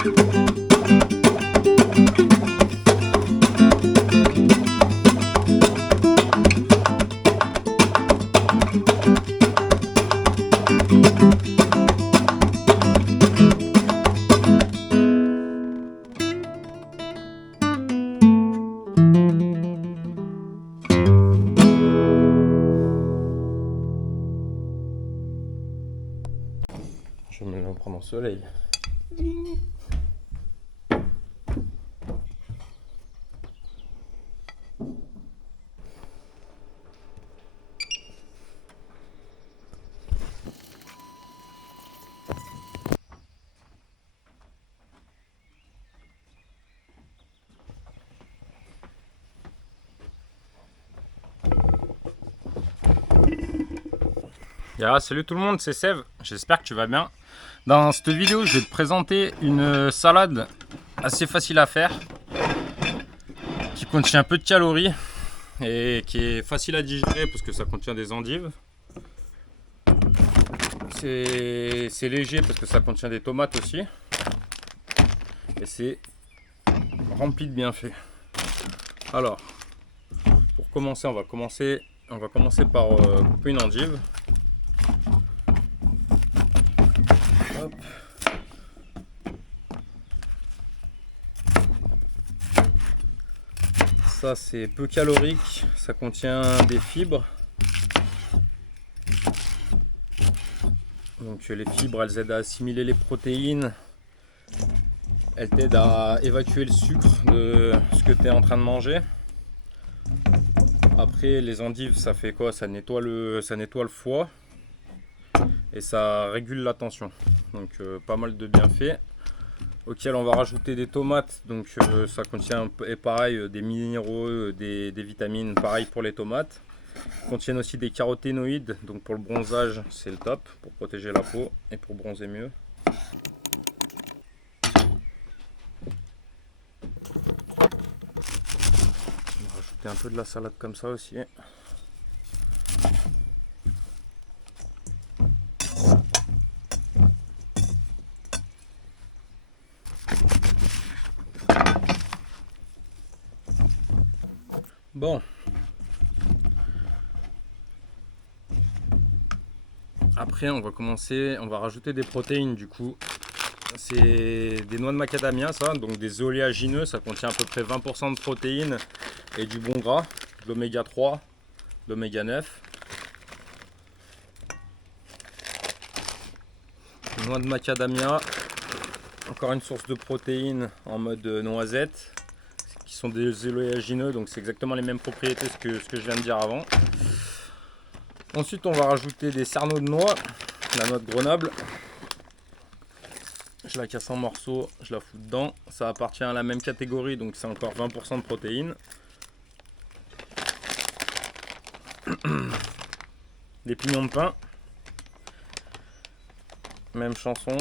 Je vais me le prendre au soleil. Salut tout le monde, c'est Sève, j'espère que tu vas bien. Dans cette vidéo, je vais te présenter une salade assez facile à faire, qui contient peu de calories et qui est facile à digérer parce que ça contient des endives. C'est léger parce que ça contient des tomates aussi. Et c'est rempli de bienfaits. Alors, pour commencer, on va commencer par couper une endive. Hop. Ça c'est peu calorique, ça contient des fibres. Donc les fibres, elles aident à assimiler les protéines. Elles t'aident à évacuer le sucre de ce que tu es en train de manger. Après, les endives, ça fait quoi? Ça nettoie le foie et ça régule la tension. Donc pas mal de bienfaits. Auquel on va rajouter des tomates. Donc ça contient et pareil des minéraux, des vitamines, pareil pour les tomates. Contiennent aussi des caroténoïdes, donc pour le bronzage c'est le top, pour protéger la peau et pour bronzer mieux. On va rajouter un peu de la salade comme ça aussi. Bon. Après on va rajouter des protéines du coup. C'est des noix de macadamia ça, donc des oléagineux, ça contient à peu près 20% de protéines et du bon gras, de l'oméga 3, de l'oméga 9. Noix de macadamia, encore une source de protéines en mode noisette, qui sont des oléagineux, donc c'est exactement les mêmes propriétés que ce que je viens de dire avant. Ensuite on va rajouter des cerneaux de noix, la noix de Grenoble. Je la casse en morceaux, je la fous dedans. Ça appartient à la même catégorie, donc c'est encore 20% de protéines. Des pignons de pain. Même chanson.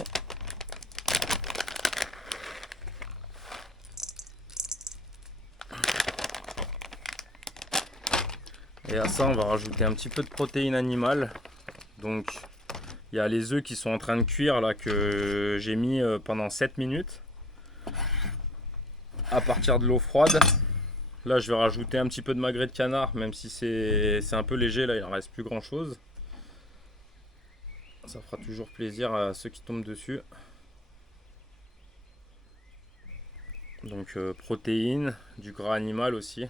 Et à ça, on va rajouter un petit peu de protéines animales. Donc, il y a les œufs qui sont en train de cuire là, que j'ai mis pendant 7 minutes à partir de l'eau froide. Là je vais rajouter un petit peu de magret de canard, même si c'est un peu léger, là il en reste plus grand chose. Ça fera toujours plaisir à ceux qui tombent dessus. Donc protéines, du gras animal aussi.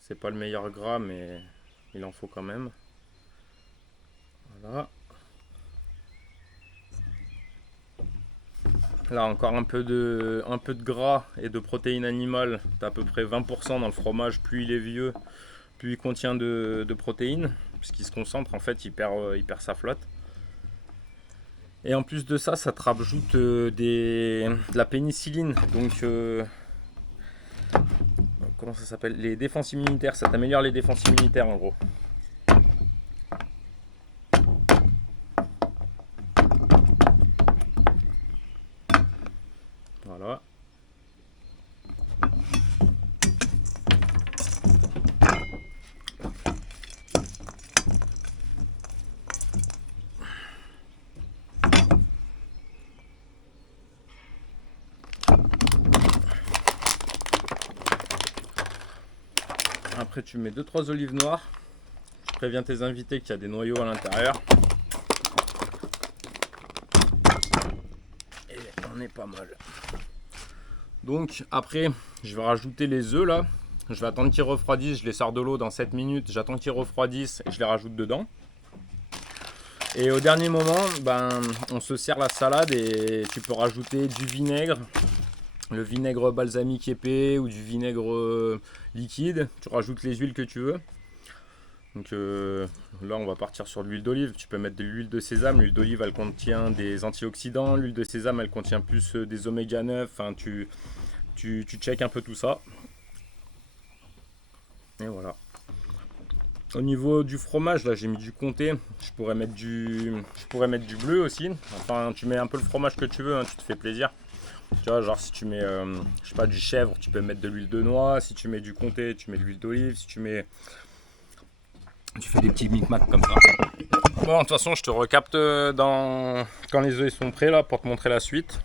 C'est pas le meilleur gras mais il en faut quand même. Voilà. Là encore un peu de gras et de protéines animales. T'as à peu près 20% dans le fromage. Plus il est vieux, plus il contient de protéines, puisqu'il se concentre en fait, il perd sa flotte. Et en plus de ça, ça te rajoute de la pénicilline. Donc comment ça s'appelle? Les défenses immunitaires. Ça t'améliore les défenses immunitaires en gros. Voilà. Après tu mets 2-3 olives noires. Tu préviens tes invités qu'il y a des noyaux à l'intérieur. Et on est pas mal. Donc après je vais rajouter les œufs là. Je vais attendre qu'ils refroidissent, je les sors de l'eau dans 7 minutes, j'attends qu'ils refroidissent et je les rajoute dedans. Et au dernier moment, on se sert la salade et tu peux rajouter du vinaigre, le vinaigre balsamique épais ou du vinaigre liquide. Tu rajoutes les huiles que tu veux. Donc là on va partir sur de l'huile d'olive. Tu peux mettre de l'huile de sésame. L'huile d'olive elle contient des antioxydants. L'huile de sésame elle contient plus des oméga 9. Enfin, tu checkes un peu tout ça. Et voilà. Au niveau du fromage, là j'ai mis du comté. Je pourrais mettre du bleu aussi. Enfin, tu mets un peu le fromage que tu veux, hein, tu te fais plaisir. Tu vois, genre si tu mets je sais pas, du chèvre, tu peux mettre de l'huile de noix. Si tu mets du comté, tu mets de l'huile d'olive. Si tu fais des petits micmacs comme ça. Bon, de toute façon, je te recapte quand les œufs sont prêts là pour te montrer la suite.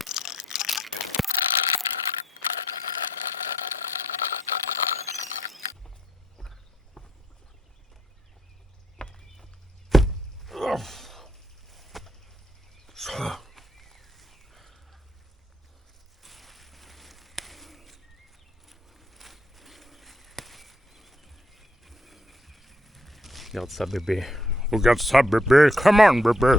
Regarde ça bébé. Regarde ça bébé. Come on bébé.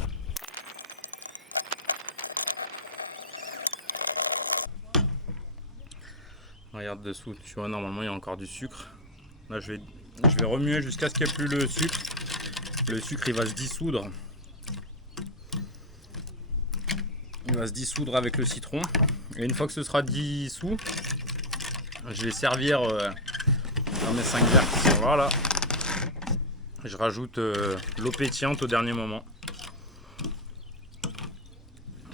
Regarde dessous. Tu vois, normalement il y a encore du sucre. Là je vais remuer jusqu'à ce qu'il n'y ait plus le sucre. Le sucre il va se dissoudre. Il va se dissoudre avec le citron. Et une fois que ce sera dissous, je vais servir dans mes 5 verres qui sont là. Je rajoute l'eau pétillante au dernier moment.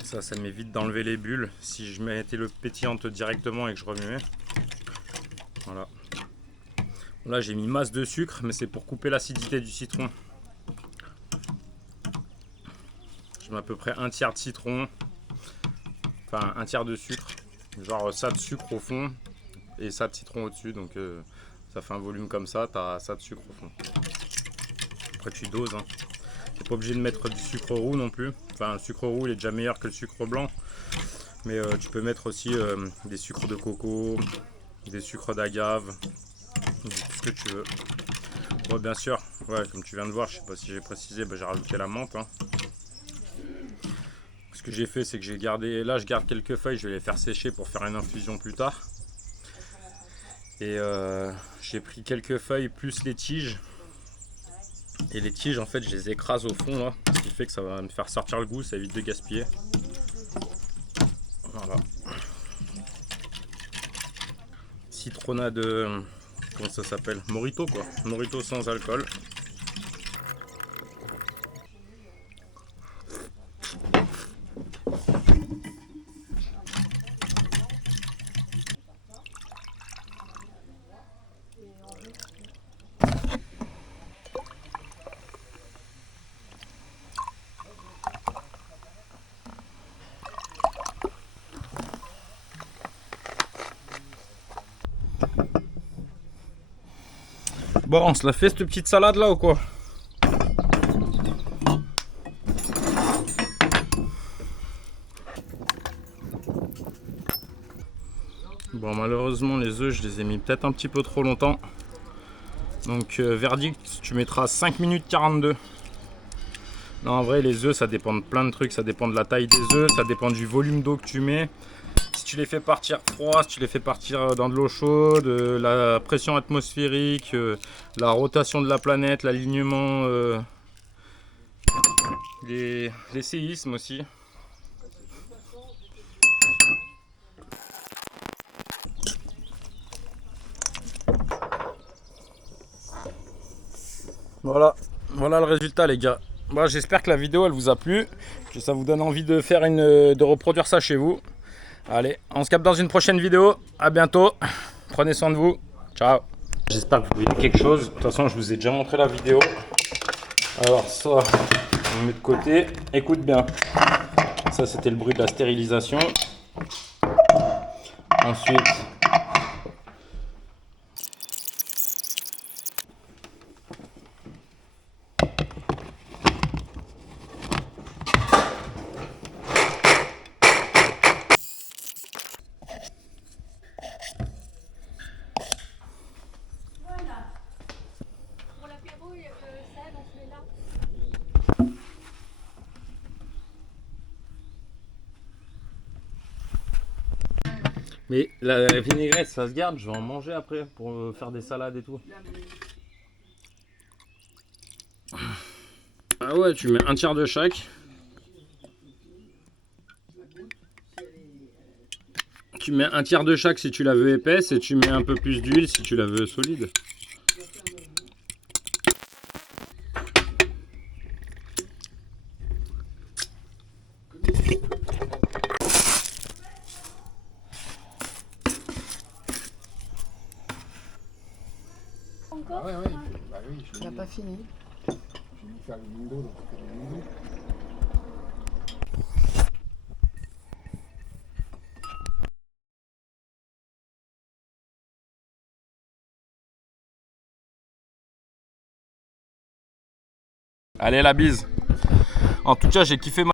Ça m'évite d'enlever les bulles si je mettais l'eau pétillante directement et que je remuais. Voilà. Là j'ai mis masse de sucre, mais c'est pour couper l'acidité du citron. Je mets à peu près un tiers de citron, enfin un tiers de sucre, genre ça de sucre au fond et ça de citron au-dessus, donc ça fait un volume comme ça, tu as ça de sucre au fond. Après tu doses, hein. Tu n'es pas obligé de mettre du sucre roux non plus, enfin le sucre roux il est déjà meilleur que le sucre blanc, mais tu peux mettre aussi des sucres de coco, des sucres d'agave, tout ce que tu veux. Bon, bien sûr, ouais, comme tu viens de voir, je sais pas si j'ai précisé, j'ai rajouté la menthe, hein. Ce que j'ai fait, c'est que j'ai gardé, là je garde quelques feuilles, je vais les faire sécher pour faire une infusion plus tard. Et j'ai pris quelques feuilles plus les tiges. Et les tiges, en fait, je les écrase au fond là, ce qui fait que ça va me faire sortir le goût, ça évite de gaspiller. Voilà. Citronnade, comment ça s'appelle? Morito quoi, Morito sans alcool. Bon, on se la fait cette petite salade là ou quoi? Bon, malheureusement les œufs je les ai mis peut-être un petit peu trop longtemps. Donc verdict, tu mettras 5 minutes 42. Non, en vrai les œufs ça dépend de plein de trucs, ça dépend de la taille des œufs, ça dépend du volume d'eau que tu mets. Si tu les fais partir froid, si tu les fais partir dans de l'eau chaude, la pression atmosphérique, la rotation de la planète, l'alignement, les séismes aussi. Voilà le résultat les gars. Bon, j'espère que la vidéo elle vous a plu, que ça vous donne envie de faire de reproduire ça chez vous. Allez, on se capte dans une prochaine vidéo. À bientôt. Prenez soin de vous. Ciao. J'espère que vous voyez quelque chose. De toute façon, je vous ai déjà montré la vidéo. Alors ça, on met de côté. Écoute bien. Ça, c'était le bruit de la stérilisation. Ensuite, Mais la vinaigrette, ça se garde, je vais en manger après pour faire des salades et tout. Ah ouais, tu mets un tiers de chaque. Tu mets un tiers de chaque si tu la veux épaisse et tu mets un peu plus d'huile si tu la veux solide. Encore Ah ouais, bah oui, il n'a pas fini. Je vais lui faire le bingo, donc c'est le bingo. Allez, la bise. En tout cas, j'ai kiffé ma...